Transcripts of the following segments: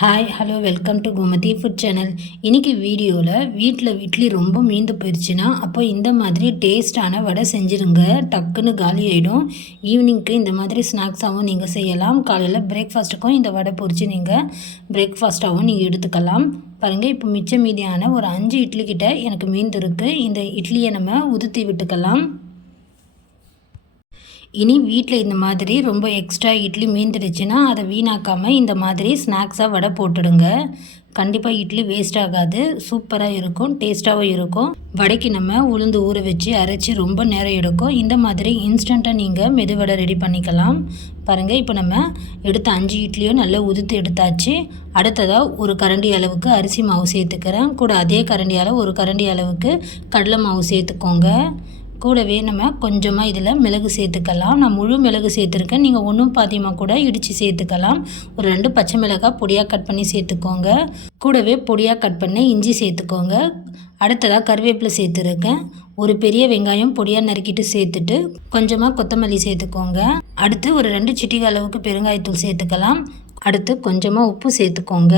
Hi hello welcome to Gomathi food channel. இன்றைக்கி வீடியோவில் வீட்டில் இட்லி ரொம்ப மீந்து போயிடுச்சுன்னா அப்போ இந்த மாதிரி டேஸ்டான வடை செஞ்சுருங்க. டக்குன்னு காலி ஆகிடும். ஈவினிங்க்கு இந்த மாதிரி ஸ்நாக்ஸாகவும் நீங்கள் செய்யலாம். காலையில் பிரேக்ஃபாஸ்ட்டுக்கும் இந்த வடை பொரித்து நீங்கள் பிரேக்ஃபாஸ்ட்டாகவும் நீங்கள் எடுத்துக்கலாம். பாருங்கள், இப்போ மிச்சம் மீதியான ஒரு 5 இட்லி கிட்ட எனக்கு மீந்து இருக்குது. இந்த இட்லியை நம்ம உதுத்தி விட்டுக்கலாம். இனி வீட்டில் இந்த மாதிரி ரொம்ப எக்ஸ்ட்ரா இட்லி மீந்துடுச்சுன்னா அதை வீணாக்காமல் இந்த மாதிரி ஸ்நாக்ஸாக வடை போட்டுடுங்க. கண்டிப்பாக இட்லி வேஸ்ட் ஆகாது, சூப்பராக இருக்கும், டேஸ்ட்டாகவும் இருக்கும். வடைக்கு நம்ம உளுந்து ஊற வச்சு அரைச்சி ரொம்ப நேரம் எடுக்கும். இந்த மாதிரி இன்ஸ்டண்ட்டாக நீங்கள் மெதுவடை ரெடி பண்ணிக்கலாம். பாருங்கள், இப்போ நம்ம எடுத்த 5 இட்லியும் நல்லா உதுத்து எடுத்தாச்சு. அடுத்ததாக ஒரு கரண்டி அளவுக்கு அரிசி மாவு சேர்த்துக்கிறேன். கூட அதே கரண்டியால் ஒரு கரண்டி அளவுக்கு கடலை மாவு சேர்த்துக்கோங்க. கூடவே நம்ம கொஞ்சமாக இதில் மிளகு சேர்த்துக்கலாம். நான் முழு மிளகு சேர்த்துருக்கேன். நீங்கள் ஒன்றும் பாதியமாக கூட இடித்து சேர்த்துக்கலாம். ஒரு 2 பச்சை மிளகாய் பொடியாக கட் பண்ணி சேர்த்துக்கோங்க. கூடவே பொடியாக கட் பண்ணி இஞ்சி சேர்த்துக்கோங்க. அடுத்ததாக கருவேப்பிலை சேர்த்துருக்கேன். ஒரு பெரிய வெங்காயம் பொடியாக நறுக்கிட்டு சேர்த்துட்டு கொஞ்சமாக கொத்தமல்லி சேர்த்துக்கோங்க. அடுத்து ஒரு 2 சிட்டிகை அளவுக்கு பெருங்காயத்தூள் சேர்த்துக்கலாம். அடுத்து கொஞ்சமாக உப்பு சேர்த்துக்கோங்க.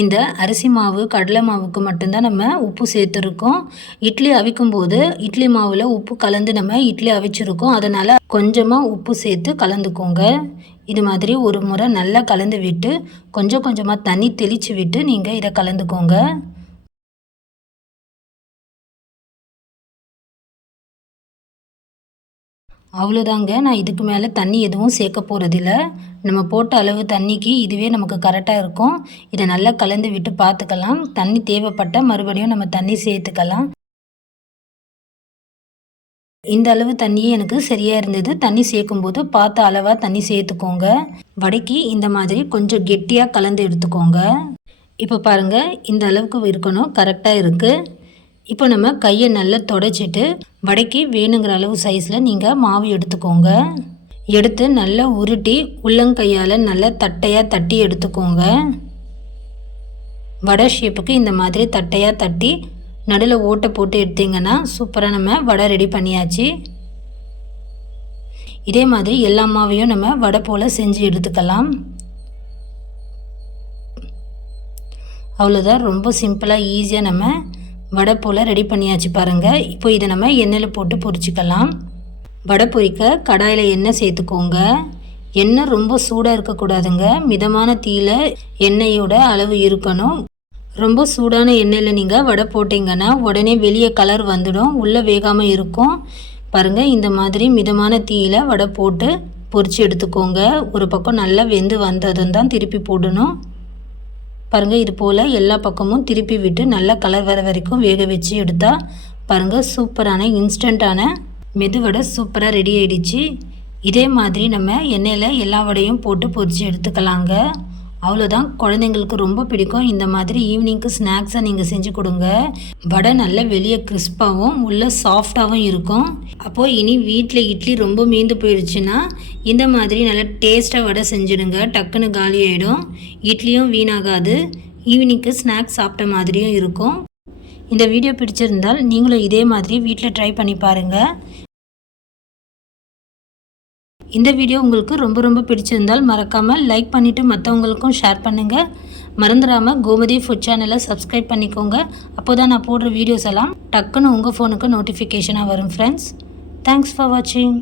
இந்த அரிசி மாவு கடலை மாவுக்கு மட்டும்தான் நம்ம உப்பு சேர்த்துருக்கோம். இட்லி அவிக்கும் போது இட்லி மாவில் உப்பு கலந்து நம்ம இட்லி அவிச்சிருக்கோம். அதனால் கொஞ்சமாக உப்பு சேர்த்து கலந்துக்கோங்க. இது மாதிரி ஒரு முறை நல்லா கலந்து விட்டு கொஞ்சம் கொஞ்சமாக தண்ணி தெளித்து விட்டு நீங்கள் இதை கலந்துக்கோங்க. அவ்வளோதாங்க. நான் இதுக்கு மேலே தண்ணி எதுவும் சேர்க்க போகிறதில்ல. நம்ம போட்ட அளவு தண்ணிக்கு இதுவே நமக்கு கரெக்டாக இருக்கும். இதை நல்லா கலந்து விட்டு பார்த்துக்கலாம். தண்ணி தேவைப்பட்டால் மறுபடியும் நம்ம தண்ணி சேர்த்துக்கலாம். இந்த அளவு தண்ணியே எனக்கு சரியாக இருந்தது. தண்ணி சேர்க்கும்போது பார்த்த அளவாக தண்ணி சேர்த்துக்கோங்க. வடைக்கு இந்த மாதிரி கொஞ்சம் கெட்டியாக கலந்து எடுத்துக்கோங்க. இப்போ பாருங்கள், இந்த அளவுக்கு இருக்கணும், கரெக்டாக இருக்குது. இப்போ நம்ம கையை நல்லா தொடச்சிட்டு வடைக்கு வேணுங்கிற அளவு சைஸில் நீங்கள் மாவு எடுத்துக்கோங்க. எடுத்து நல்லா உருட்டி உள்ளங்கையால் நல்லா தட்டையாக தட்டி எடுத்துக்கோங்க. வடை ஷேப்புக்கு இந்த மாதிரி தட்டையாக தட்டி நடுவில் ஓட்டை போட்டு எடுத்திங்கன்னா சூப்பராக நம்ம வடை ரெடி பண்ணியாச்சு. இதே மாதிரி எல்லா மாவையும் நம்ம வடை போல் செஞ்சு எடுத்துக்கலாம். அவ்வளோதான், ரொம்ப சிம்பிளாக ஈஸியாக நம்ம வடை போல் ரெடி பண்ணியாச்சு பாருங்கள். இப்போ இதை நம்ம எண்ணெயில் போட்டு பொரிச்சிக்கலாம். வடை பொரிக்க கடாயில் எண்ணெய் சேர்த்துக்கோங்க. எண்ணெய் ரொம்ப சூடாக இருக்கக்கூடாதுங்க. மிதமான தீயில எண்ணெயோட அளவு இருக்கணும். ரொம்ப சூடான எண்ணெயில் நீங்கள் வடை போட்டிங்கன்னா உடனே வெளியே கலர் வந்துடும், உள்ளே வேகாமல் இருக்கும். பாருங்கள், இந்த மாதிரி மிதமான தீயில வடை போட்டு பொரித்து எடுத்துக்கோங்க. ஒரு பக்கம் நல்லா வெந்து வந்ததும் தான் திருப்பி போடணும். பாருங்கள், இது போல் எல்லா பக்கமும் திருப்பி விட்டு நல்லா கலர் வர வரைக்கும் வேக வச்சு எடுத்தால் பாருங்கள், சூப்பரான இன்ஸ்டண்ட்டான மெதுவடை சூப்பராக ரெடி ஆகிடுச்சு. இதே மாதிரி நம்ம எண்ணெயில் எல்லா வடையும் போட்டு பொரித்து எடுத்துக்கலாங்க. அவ்வளோதான், குழந்தைங்களுக்கு ரொம்ப பிடிக்கும். இந்த மாதிரி ஈவினிங்க்கு ஸ்நாக்ஸாக நீங்கள் செஞ்சு கொடுங்க. வடை நல்ல வெளியே கிறிஸ்பாகவும் உள்ள சாஃப்டாகவும் இருக்கும். அப்போது இனி வீட்டில் இட்லி ரொம்ப மீந்து போயிடுச்சுன்னா இந்த மாதிரி நல்லா டேஸ்ட்டாக வடை செஞ்சுடுங்க. டக்குன்னு காலி ஆகிடும். இட்லியும் வீணாகாது, ஈவினிங்க்கு ஸ்நாக்ஸ் சாப்பிட்ட மாதிரியும் இருக்கும். இந்த வீடியோ பிடிச்சிருந்தால் நீங்களும் இதே மாதிரி வீட்டில் ட்ரை பண்ணி பாருங்கள். இந்த வீடியோ உங்களுக்கு ரொம்ப ரொம்ப பிடிச்சிருந்தால் மறக்காமல் லைக் பண்ணிவிட்டு மற்றவங்களுக்கும் ஷேர் பண்ணுங்கள். மறந்துடாமல் கோமதி ஃபுட் சேனலை சப்ஸ்கிரைப் பண்ணிக்கோங்க. அப்போ தான் நான் போடுற வீடியோஸ் எல்லாம் டக்குன்னு உங்கள் ஃபோனுக்கு நோட்டிஃபிகேஷனாக வரும் ஃப்ரெண்ட்ஸ். தேங்க்ஸ் ஃபார் வாட்சிங்.